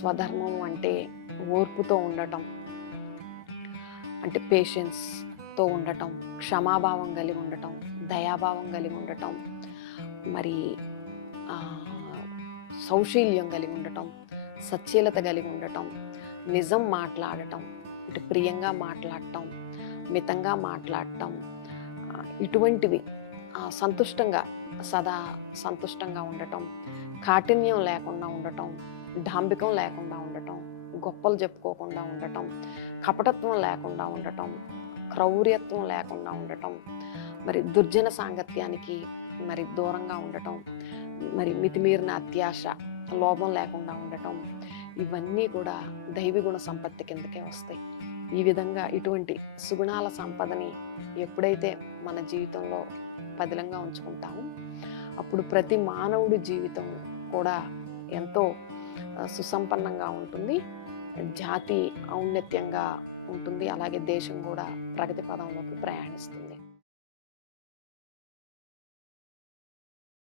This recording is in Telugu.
స్వధర్మం అంటే ఓర్పుతో ఉండటం, అంటే పేషెన్స్తో ఉండటం, క్షమాభావం కలిగి ఉండటం, దయాభావం కలిగి ఉండటం, మరి సౌశీల్యం కలిగి ఉండటం, సచ్ఛీలత కలిగి ఉండటం, నిజం మాట్లాడటం, అంటే ప్రియంగా మాట్లాడటం, మితంగా మాట్లాడటం, ఇటువంటివి సంతుష్టంగా సదా సంతుష్టంగా ఉండటం, కాఠిన్యం లేకుండా ఉండటం, డాంబికం లేకుండా ఉండటం, గొప్పలు చెప్పుకోకుండా ఉండటం, కపటత్వం లేకుండా ఉండటం, క్రౌర్యత్వం లేకుండా ఉండటం, మరి దుర్జన సాంగత్యానికి మరి దూరంగా ఉండటం, మరి మితిమీరిన అత్యాశ, లోభం లేకుండా ఉండటం, ఇవన్నీ కూడా దైవగుణ సంపత్తి కిందకే వస్తాయి. ఈ విధంగా ఇటువంటి సుగుణాల సంపదని ఎప్పుడైతే మన జీవితంలో పదిలంగా ఉంచుకుంటామో అప్పుడు ప్రతి మానవుడి జీవితం కూడా ఎంతో సుసంపన్నంగా ఉంటుంది, జాతి ఔన్నత్యంగా ఉంటుంది, అలాగే దేశం కూడా ప్రగతి పదంలోకి ప్రయాణిస్తుంది.